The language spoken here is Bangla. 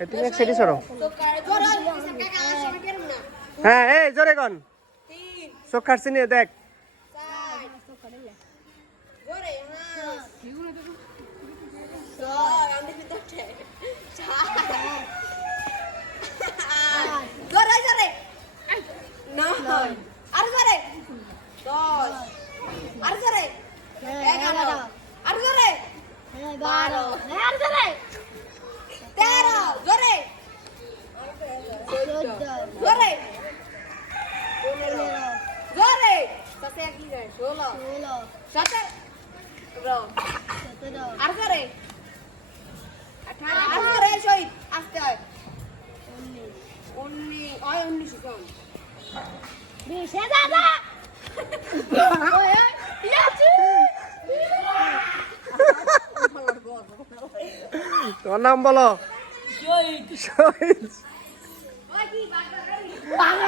এ, তুমি এক সাইডে সরো। হ্যাঁ এই জোরে কন। চোখ নিয়ে দেখ। জোরে জোরে নয় আর জোরে। দশ আর জোরে এগারো আর জোরে। বারো তেরো জোরে জোরে জোরে ষোলো। সাথে আর জোরে আর জোরে শহীদ? আসতে হয় উনিশ। হয় উনিশ তোমার নাম বলো। শহীদ। 八个人一